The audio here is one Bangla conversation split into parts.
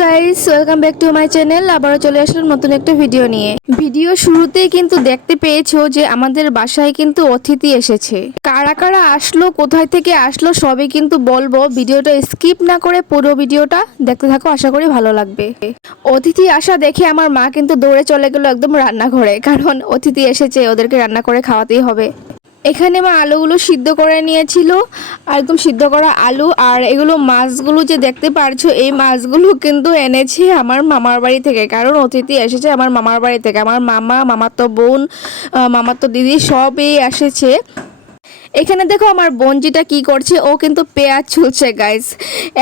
Guys welcome back to my channel আবারও চলে আসলাম নতুন একটা ভিডিও নিয়ে। ভিডিও শুরুতেই কিন্তু দেখতে পেয়েছ যে আমাদের বাসায় কিন্তু অতিথি এসেছে। কারা কারা আসলো, কোথায় থেকে আসলো, সবই কিন্তু বলব। ভিডিওটা স্কিপ না করে পুরো ভিডিওটা দেখতে থাকো, আশা করি ভালো লাগবে। অতিথি আসা দেখে আমার মা কিন্তু দৌড়ে চলে গেল একদম রান্নাঘরে, কারণ অতিথি এসেছে, ওদেরকে রান্না করে খাওয়াতেই হবে। এখানে মা আলুগুলো সিদ্ধ করে নিয়েছিল আর একদম সিদ্ধ করা আলু, আর এগুলো মাছগুলো যে দেখতে পারছ, এই মাছগুলো কিন্তু এনেছে আমার মামার বাড়ি থেকে, কারণ অতিথি এসেছে আমার মামার বাড়ি থেকে, আমার মামা মামাতো বোন মামাতো দিদি, সবই এসেছে। এখানে দেখো আমার বঞ্জিটা কি করছে? ও কিন্তু পেঁয়াজ ছুলছে গাইস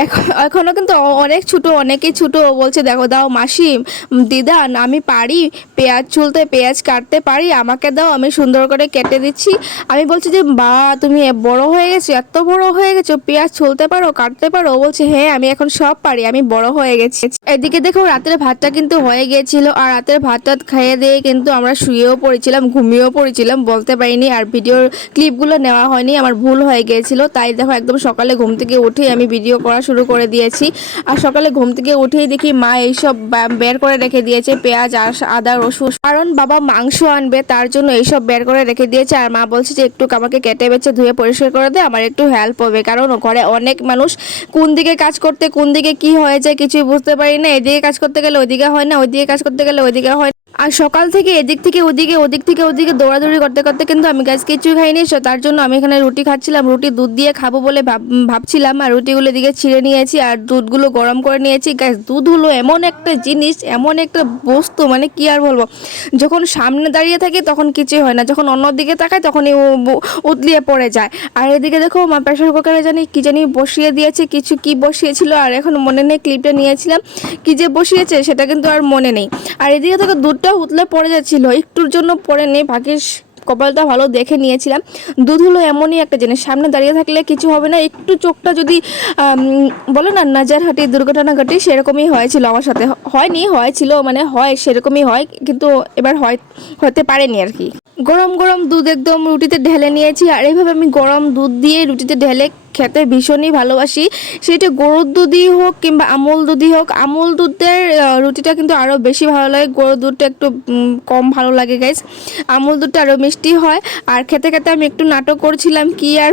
এখন এখনও কিন্তু অনেক ছোট অনেকেই ছোট। ও বলছে দেখো দাও মাসি উম, দিদা আমি পারি পেঁয়াজ ছুলতে পেঁয়াজ কাটতে পারি। আমাকে দাও আমি সুন্দর করে কেটে দিচ্ছি। আমি বলছি যে বা তুমি বড় হয়ে গেছো এত বড় হয়ে গেছো। পেঁয়াজ ছুলতে পারো কাটতে পারো? ও বলছে হ্যাঁ আমি এখন সব পারি আমি বড় হয়ে গেছি। এদিকে দেখো রাতের ভাতটা কিন্তু হয়ে গিয়েছিল। আর রাতের ভাতটা খেয়ে দিয়ে কিন্তু আমরা শুয়েও পড়েছিলাম ঘুমিয়েও পড়েছিলাম বলতে পারিনি। আর ভিডিওর ক্লিপগুলো নেওয়া হয়নি, আমার ভুল হয়ে গিয়েছিল। তাই দেখো একদম সকালে ঘুম থেকে উঠেই আমি ভিডিও করা শুরু করে দিয়েছি। আর সকালে ঘুম থেকে উঠেই দেখি মা এইসব বের করে রেখে দিয়েছে, পেঁয়াজ আর আদা, রসুন। কারণ বাবা মাংস আনবে, তার জন্য এইসব বের করে রেখে দিয়েছে। আর মা বলছে যে, একটু আমাকে কেটে বেছে ধুয়ে পরিষ্কার করে দে, আমার একটু হেল্প হবে। কারণ ঘরে অনেক মানুষ, কোন দিকে কাজ করতে, কোন দিকে কি হয়ে যায় কিছুই বুঝতে পারি না। এদিকে কাজ করতে গেলে ওইদিকে হয় না, ওইদিকে কাজ করতে গেলে ওইদিকে হয়। আর সকাল থেকে এদিক থেকে ওদিকে, ওদিক থেকে ওদিকে দৌড়াদৌড়ি করতে করতে কিন্তু আমি গাছ কিছু খাইনি তার জন্য আমি এখানে রুটি খাচ্ছিলাম। রুটি দুধ দিয়ে খাব বলে ভাব- ভাবছিলাম আর রুটিগুলো দিকে ছিঁড়ে নিয়েছি আর দুধগুলো গরম করে নিয়েছি। গ্যাস দুধ হলো এমন একটা জিনিস, এমন একটা বস্তু মানে কি আর বলব? যখন সামনে দাঁড়িয়ে থাকি তখন কিছুই হয় না, যখন অন্য দিকে তাকায় তখনই উতলিয়ে পড়ে যায়। আর এদিকে দেখো আমার প্রেশার কুকারে জানি কি জানি বসিয়ে দিয়েছে, কিছু কি বসিয়েছিল, আর এখন মনে নেই ক্লিপটা নিয়েছিলাম। কি যে বসিয়েছে সেটা কিন্তু আর মনে নেই। আর এদিকে থেকে দুধটা উতলে পড়ে যাচ্ছিল। একটুর জন্য পড়ে নেই। ভাগ্যিস কপালটা ভালো দেখে নিয়েছিলাম। দুধ হলো এমনই একটা জিনিস। সামনে দাঁড়িয়ে থাকলে কিছু হবে না। একটু চোখটা যদি বলে না নাজার হাঁটি দুর্ঘটনা ঘটে সেরকমই হয়েছিল আমার সাথে। হয়নি, হয়েছিল মানে হয়, সেরকমই হয়, কিন্তু এবার হয়, হতে পারেনি আর কি। গরম গরম দুধ একদম রুটিতে ঢেলে নিয়েছি। আর এইভাবে আমি গরম দুধ দিয়ে রুটিতে ঢেলে খেতে ভীষণই ভালোবাসি। সেটা গরুর দুধই হোক কিংবা আমুল দুধই হোক, আমুল দুধের রুটিটা কিন্তু আরও বেশি ভালো লাগে। গরুর দুধটা একটু কম ভালো লাগে গাইস আমুল দুধটা আরও মিষ্টি হয়। আর খেতে খেতে আমি একটু নাটক করছিলাম, কি আর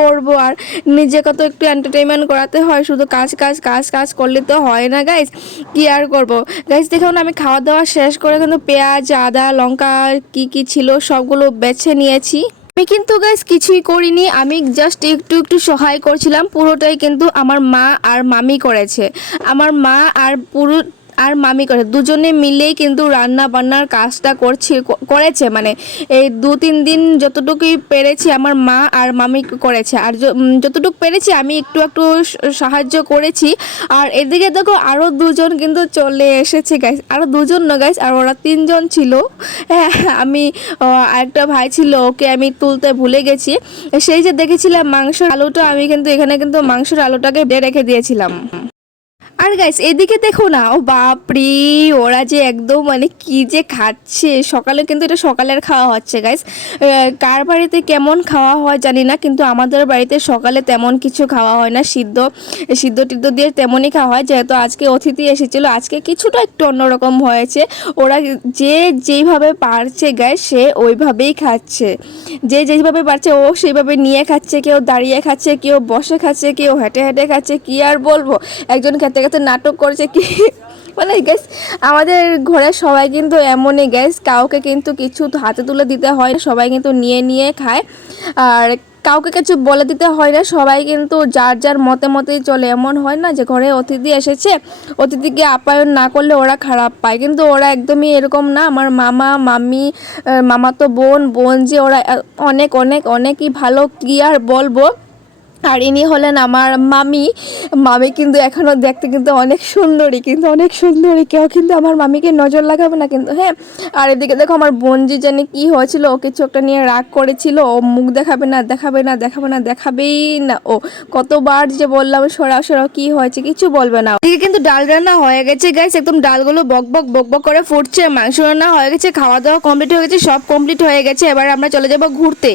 করব? আর নিজেকে তো একটু এন্টারটেনমেন্ট করাতে হয়, শুধু কাজ কাজ কাজ কাজ করলে তো হয় না গাইস কি আর করব? গাইস দেখুন, আমি খাওয়া দাওয়া শেষ করে কিন্তু পেঁয়াজ, আদা, লঙ্কা, কি কি ছিল, সবগুলো বেছে নিয়েছি। আমি কিন্তু গাইস কিছুই করিনি, আমি জাস্ট একটু একটু সহায় করছিলাম, পুরোটাই কিন্তু আমার মা আর মামি করেছে। আমার মা আর পুরো আর মামি করে, দুজনে মিলেই কিন্তু রান্না বান্নার কাজটা করছি করেছে। মানে এই দু তিন দিন যতটুকুই পেরেছি আমার মা আর মামি করেছে। আর যতটুকু পেরেছি আমি একটু একটু সাহায্য করেছি। আর এদিকে দেখো আরও দুজন কিন্তু চলে এসেছে গাইস আরও দুজন না গাইস আর ওরা তিনজন ছিল। হ্যাঁ আমি আরেকটা ভাই ছিল, ওকে আমি তুলতে ভুলে গেছি। সেই যে দেখেছিলাম মাংসের আলুটা, আমি কিন্তু এখানে কিন্তু মাংসের আলুটাকে রেখে দিয়েছিলাম। আর গাইস এদিকে দেখো না, ও বাপরি, ওরা যে একদম মানে কি যে খাচ্ছে। সকালে কিন্তু এটা সকালের খাওয়া হচ্ছে গাইস কার বাড়িতে কেমন খাওয়া হয় জানি না, কিন্তু আমাদের বাড়িতে সকালে তেমন কিছু খাওয়া হয় না। সিদ্ধ সিদ্ধ টিদ্ধ দিয়ে তেমনই খাওয়া হয়, যেহেতু আজকে অতিথি এসেছিল। আজকে কিছুটা একটু অন্যরকম হয়েছে। ওরা যে যেইভাবে পারছে গাইস সে ওইভাবেই খাচ্ছে। যে যেইভাবে পারছে, ও সেইভাবে নিয়ে খাচ্ছে, কেউ দাঁড়িয়ে খাচ্ছে, কেউ বসে খাচ্ছে, কেউ হেঁটে হেঁটে খাচ্ছে, কি আর বলব? একজন খেতে খেতে নাটক করছে কি? মানে গ্যাস আমাদের ঘরে সবাই কিন্তু এমনই গ্যাস কাউকে কিন্তু কিছু হাতে তুলে দিতে হয় সবাই কিন্তু নিয়ে নিয়ে খায়। আর কাউকে কিছু বলে দিতে হয় না, সবাই কিন্তু যার যার মতে মতেই চলে। এমন হয় না যে ঘরে অতিথি এসেছে, অতিথিকে আপ্যায়ন না করলে ওরা খারাপ পায়। কিন্তু ওরা একদমই এরকম না। আমার মামা মামি মামাতো বোন বোন যে ওরা অনেক অনেক, অনেকই ভালো কি আর বলব। আর ইনি হলেন আমার মামি। মামি কিন্তু এখনও দেখতে কিন্তু অনেক সুন্দরী, কিন্তু অনেক সুন্দরী। কেউ কিন্তু আমার মামিকে নজর লাগাবে না কিন্তু হ্যাঁ? আর এদিকে দেখো আমার বোনজি জানি কি হয়েছিল ও কিছু একটা নিয়ে রাগ করেছিল, ও মুখ দেখাবে না দেখাবে না দেখাবে না, দেখাবেই না। ও কতবার যে বললাম, সরা সরা কি হয়েছে কিছু বলবে না। এদিকে কিন্তু ডাল রান্না হয়ে গেছে গাইস একদম ডালগুলো বক বক বক বক করে ফুটছে, মাংস রান্না হয়ে গেছে, খাওয়া দাওয়া কমপ্লিট হয়ে গেছে, সব কমপ্লিট হয়ে গেছে। এবার আমরা চলে যাব ঘুরতে।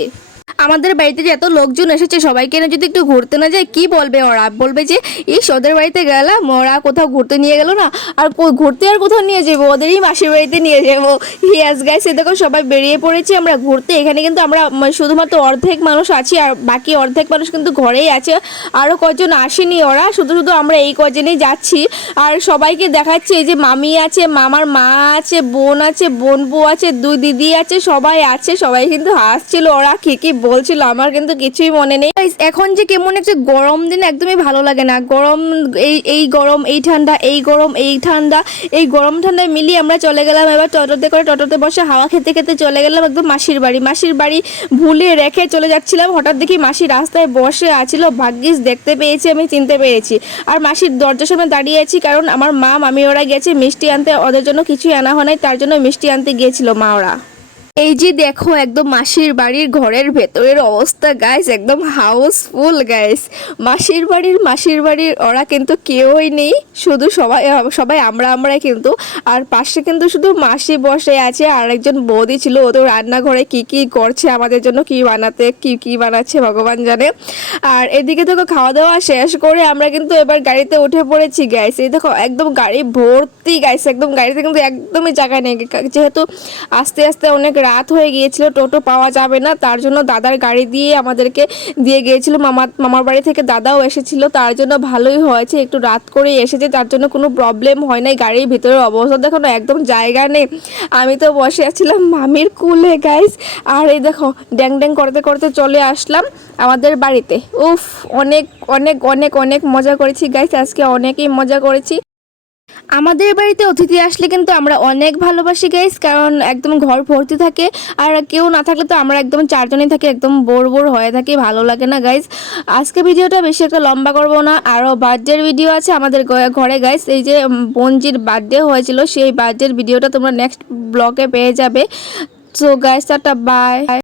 আমাদের বাড়িতে যে এত লোকজন এসেছে, সবাইকে না যদি একটু ঘুরতে না যায়, কি বলবে ওরা? বলবে যে এই ওদের বাড়িতে গেলাম, ওরা কোথাও ঘুরতে নিয়ে গেল না। আর ঘুরতে আর কোথাও নিয়ে যাব? ওদেরই মাসির বাড়িতে নিয়ে যাব। ইয়াস গাইস এ দেখো সবাই বেরিয়ে পড়েছি। আমরা ঘুরতে, এখানে কিন্তু আমরা শুধুমাত্র অর্ধেক মানুষ আছি, আর বাকি অর্ধেক মানুষ কিন্তু ঘরেই আছে। আরও কজন আসেনি ওরা, শুধু শুধু আমরা এই কজনেই যাচ্ছি। আর সবাইকে দেখাচ্ছি, এই যে মামি আছে, মামার মা আছে, বোন আছে, বোন বউ আছে, দুই দিদি আছে, সবাই আছে, সবাই কিন্তু হাসছিল। ওরা কি কি বলছিল, আমার কিন্তু কিছুই মনে নেই। এখন যে কেমন একটা গরম দিন, একদমই ভালো লাগে না। গরম, এই এই গরম, এই ঠান্ডা, এই গরম, এই ঠান্ডা, এই গরম ঠান্ডায় মিলিয়ে আমরা চলে গেলাম এবার টটোতে করে। টটোতে বসে হাওয়া খেতে খেতে চলে গেলাম একদম মাসির বাড়ি। মাসির বাড়ি ভুলে রেখে চলে যাচ্ছিলাম। হঠাৎ দেখি মাসি রাস্তায় বসে আছিল। ভাগ্যিস দেখতে পেয়েছি আমি, চিনতে পেরেছি। আর মাসির দরজার সামনে দাঁড়িয়ে আছি কারণ আমার মা মামি ওরা গেছে মিষ্টি আনতে। ওদের জন্য কিছুই আনা হয় নাই, তার জন্য মিষ্টি আনতে গিয়েছিল মা ওরা। এই যে দেখো একদম মাসির বাড়ির ঘরের ভেতরের অবস্থা গাইস একদম হাউসফুল গাইস মাসির বাড়ির মাসির বাড়ির, ওরা কিন্তু কেউই নেই, শুধু সবাই সবাই আমরা, আমরাই কিন্তু। আর পাশে কিন্তু শুধু মাসি বসে আছে, আর একজন বৌদি ছিল, ও তো রান্নাঘরে কি কি করছে, আমাদের জন্য কি বানাতে, কি কি বানাচ্ছে, ভগবান জানে। আর এদিকে দেখো খাওয়া দাওয়া শেষ করে আমরা কিন্তু এবার গাড়িতে উঠে পড়েছি গাইস এই দেখো, একদম গাড়ি ভর্তি গাইস একদম গাড়িতে কিন্তু একদমই জায়গা নেই, যেহেতু আস্তে আস্তে অনেক রাত হয়ে গিয়েছিল, টোটো পাওয়া যাবে না, তার জন্য দাদার গাড়ি দিয়ে আমাদেরকে দিয়ে গিয়েছিল। মামা, মামার বাড়ি থেকে দাদাও এসেছিল, তার জন্য ভালোই হয়েছে, একটু রাত করে এসেছে, তার জন্য কোনো প্রবলেম হয় নাই, গাড়ির ভিতরের অবস্থা দেখো না, একদম জায়গা নেই। আমি তো বসে আছিলাম মামির কুলে গাইস আর এই দেখো, ড্যাং ড্যাং করতে করতে চলে আসলাম আমাদের বাড়িতে। উফ, অনেক অনেক অনেক অনেক মজা করেছি গাইস আজকে অনেকই মজা করেছি। আমাদের বাড়িতে অতিথি আসলে কিন্তু আমরা অনেক ভালোবাসি গাইস কারণ একদম ঘর ভর্তি থাকে। আর কেউ না থাকলে তো আমরা একদম চারজনই থাকি একদম বোর বোর হয়ে থাকি ভালো লাগে না গাইস আজকে ভিডিওটা বেশি একটা লম্বা করব না আরও বার্থডের ভিডিও আছে আমাদের ঘরে গাইস এই যে উম, বোনজির বার্থডে হয়েছিল সেই বার্থডের ভিডিওটা তোমরা নেক্সট ব্লগে পেয়ে যাবে। So guys tata bye